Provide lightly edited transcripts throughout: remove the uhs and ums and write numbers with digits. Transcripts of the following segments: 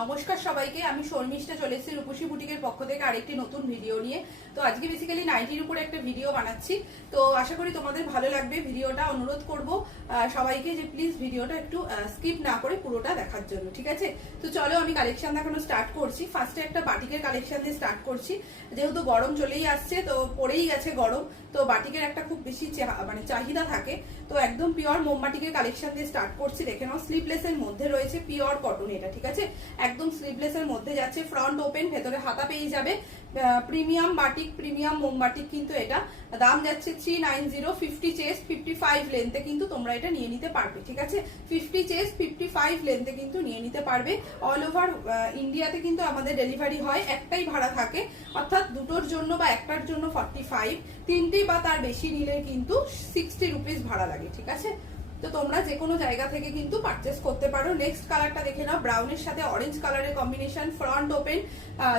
নমস্কার সবাইকে, আমি শর্মিষ্ঠা চলে এসেছি রূপসী বুটিকের পক্ষ থেকে আরেকটি নতুন ভিডিও নিয়ে। তো আজকে বেসিক্যালি নাইটির উপরে একটা ভিডিও বানাচ্ছি, তো আশা করি তোমাদের ভালো লাগবে ভিডিওটা। অনুরোধ করব সবাইকে যে প্লিজ ভিডিওটা একটু স্কিপ না করে পুরোটা দেখার জন্য, ঠিক আছে? তো চলো আমি কালেকশন দেখানো স্টার্ট করছি। ফার্স্টে একটা বাটিকের কালেকশন দিয়ে স্টার্ট করছি, যেহেতু গরম চলেই আসছে, তো পড়েই গেছে গরম, তো বাটিকের একটা খুব বেশি চাহিদা থাকে। তো একদম পিওর মোমবাটিকের কালেকশন দিয়ে স্টার্ট করছি। দেখে নাও, স্লিভলেস এর মধ্যে রয়েছে, পিওর কটন এটা, ঠিক আছে? একদম স্লিভলেস এর মধ্যে যাচ্ছে, ফ্রন্ট ওপেন, ভেতরে হাতা পেয়ে যাবে। প্রিমিয়াম বাটিক, প্রিমিয়াম মোমবাটিক কিন্তু এটা। দাম যাচ্ছে 390। 50 চেস্ট 55 লেন্থে কিন্তু তোমরা এটা নিয়ে নিতে পারবে, ঠিক আছে? 50 চেস্ট 55 লেন্থে কিন্তু নিয়ে নিতে পারবে। অল ওভার ইন্ডিয়াতে কিন্তু আমাদের ডেলিভারি হয়, একটাই ভাড়া থাকে, অর্থাৎ দুটোর জন্য বা একটার জন্য 45, তিনটে বা তার বেশি নিলে কিন্তু 60 রুপিস ভাড়া লাগে, ঠিক আছে? তো তোমরা যে কোনো জায়গা থেকে কিন্তু পারচেস করতে পারো। নেক্সট কালারটা দেখে নাও, ব্রাউনের সাথে অরেঞ্জ কালারের কম্বিনেশন, ফ্রন্ট ওপেন,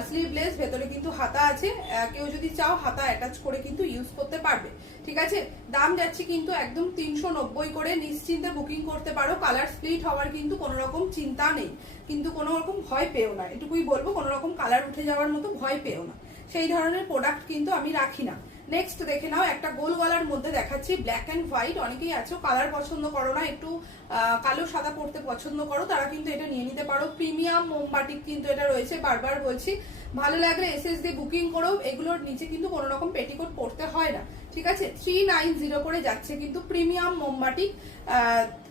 স্লিভলেস, ভেতরে কিন্তু হাতা আছে। কেউ যদি চাও হাতা অ্যাটাচ করে কিন্তু ইউজ করতে পারবে, ঠিক আছে? দাম যাচ্ছে কিন্তু একদম 390 করে, নিশ্চিন্তে বুকিং করতে পারো। কালার স্প্লিট হওয়ার কিন্তু কোনো রকম চিন্তা নেই, কিন্তু কোনো রকম ভয় পেও না, এটুকুই বলবো। কোনো রকম কালার উঠে যাওয়ার মতো ভয় পেও না, সেই ধরনের প্রোডাক্ট কিন্তু আমি রাখি না। নেক্সট দেখে নাও, একটা গোল গলার মধ্যে দেখাচ্ছি, ব্ল্যাক এন্ড হোয়াইট। অনেকেই আছো কালার পছন্দ করো না, একটু কালো সাদা পড়তে পছন্দ করো, তারা কিন্তু এটা নিয়ে নিতে পারো। প্রিমিয়াম মোমবাটিক কিন্তু এটা রয়েছে, বারবার বলছি, ভালো লাগলে এসএস দিয়ে বুকিং করো। এগুলোর নিচে কিন্তু কোনো রকম পেটিকোট পড়তে হয় না, ঠিক আছে? 390 করে যাচ্ছে কিন্তু প্রিমিয়াম মোমবাটিক,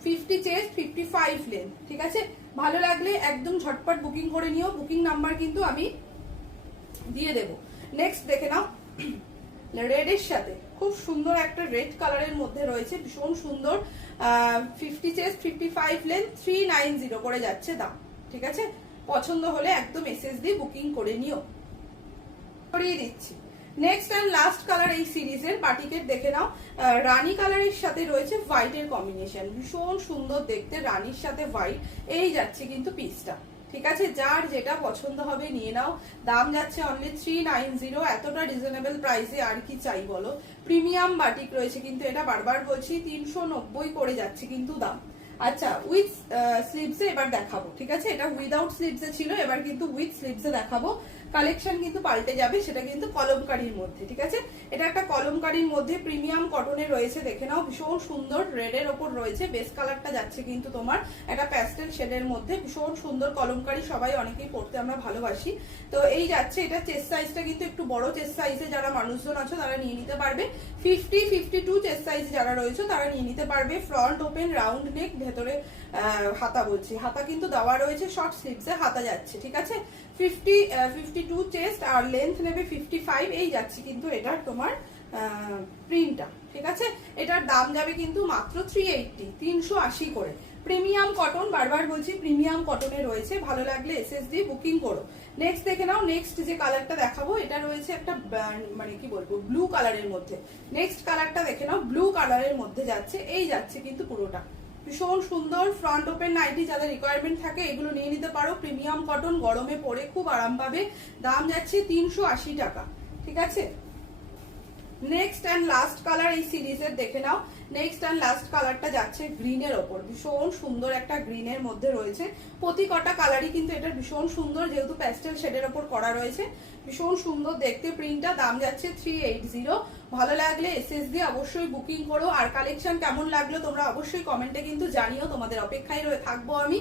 50 চেস্ট 55 লেন্থ, ঠিক আছে? ভালো লাগলে একদম ঝটপট বুকিং করে নিও। বুকিং নাম্বার কিন্তু আমি দিয়ে দেবো। নেক্সট দেখে নাও, রেডের সাথে খুব সুন্দর একটা রেড কালারের মধ্যে রয়েছে, ভীষণ সুন্দর। 50 চেস্ট 55 লেন্থ, 390 করে যাচ্ছে দাম, ঠিক আছে? পছন্দ হলে একদম এসএস দিয়ে বুকিং করে নিও, করিয়ে দিচ্ছি। নেক্সট অ্যান্ড লাস্ট কালার এই সিরিজের বাটিকের দেখে নাও, রানী কালারের সাথে রয়েছে হোয়াইটের কম্বিনেশন, ভীষণ সুন্দর দেখতে, রানীর সাথে হোয়াইট। এই যাচ্ছে কিন্তু পিসটা, ঠিক আছে? যার যেটা পছন্দ হবে নিয়ে নাও। দাম যাচ্ছে অনলি 390। এতটা রিজনেবল প্রাইসে আর কি চাই বলো? প্রিমিয়াম বাটিক রয়েছে কিন্তু এটা, বারবার বলছি, 390 করে যাচ্ছে কিন্তু দাম। আচ্ছা, উইথ স্লিভসে এবার দেখাবো, ঠিক আছে? এটা উইদাউট স্লিভসে ছিল, এবার কিন্তু উইথ স্লিভসে দেখাবো। কালেকশন কিন্তু পাল্টে যাবে, সেটা কিন্তু কলমকারীর মধ্যে, ঠিক আছে? এটা একটা কলমকারীর মধ্যে প্রিমিয়াম কটনে রয়েছে, দেখে নাও, ভীষণ সুন্দর। রেডের ওপর রয়েছে, বেস কালারটা যাচ্ছে কিন্তু তোমার একটা প্যাস্টেল শেডের মধ্যে, ভীষণ সুন্দর কলমকারী, সবাই অনেকেই পড়তে আমরা ভালোবাসি। তো এই যাচ্ছে, এটা চেস্ট সাইজটা কিন্তু একটু বড় চেস্ট সাইজে যারা মানুষজন আছো তারা নিয়ে নিতে পারবে। 50, 52 চেস্ট সাইজ যারা রয়েছে তারা নিয়ে নিতে পারবে। ফ্রন্ট ওপেন, রাউন্ড নেক, ভেতরে হাতা বলছি, হাতা কিন্তু দেওয়া রয়েছে, শর্ট স্লিভসে হাতা যাচ্ছে, ঠিক আছে? 52 চেস্ট আর লেন্থ নেবে 55। এই যাচ্ছে কিন্তু এটার তোমার প্রিন্টটা, ঠিক আছে? এটার দাম যাবে কিন্তু মাত্র 380, 380 করে। প্রিমিয়াম কটন, বারবার বলছি, প্রিমিয়াম কটনে রয়েছে। ভালো লাগলে এসএস দিয়ে বুকিং করো। নেক্সট দেখে নাও, নেক্সট যে কালারটা দেখাবো এটা রয়েছে একটা মানে কি বলবো, ব্লু কালারের মধ্যে। নেক্সট কালারটা দেখে নাও, ব্লু কালারের মধ্যে যাচ্ছে, এই যাচ্ছে কিন্তু পুরোটা, ভীষণ সুন্দর। ফ্রন্ট ওপেন নাইটি যাদের রিকোয়ারমেন্ট থাকে এগুলো নিয়ে নিতে পারো। প্রিমিয়াম কটন, গরমে পরে খুব আরাম পাবে। দাম যাচ্ছে 380 টাকা, ঠিক আছে? নেক্সট অ্যান্ড লাস্ট কালার এই সিরিজের দেখে নাও, নেক্সট অ্যান্ড লাস্ট কালারটা যাচ্ছে গ্রিনের ওপর, ভীষণ সুন্দর একটা গ্রিনের মধ্যে রয়েছে। প্রতি কটা কালারই কিন্তু এটা ভীষণ সুন্দর, যেহেতু প্যাস্টেল শেডের ওপর করা রয়েছে, ভীষণ সুন্দর দেখতে প্রিন্টটা। দাম যাচ্ছে 380। ভালো লাগলে এসএস দিয়ে অবশ্যই বুকিং করো। আর কালেকশন কেমন লাগলো তোমরা অবশ্যই কমেন্টে কিন্তু জানিও, তোমাদের অপেক্ষায় থাকবো আমি।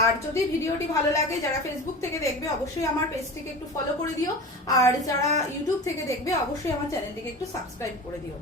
আর যদি ভিডিওটি ভালো লাগে, যারা ফেসবুক থেকে দেখবে অবশ্যই আমার পেজটিকে একটু ফলো করে দিও, আর যারা ইউটিউব থেকে দেখবে অবশ্যই আমার চ্যানেলটিকে একটু সাবস্ক্রাইব করে দিও।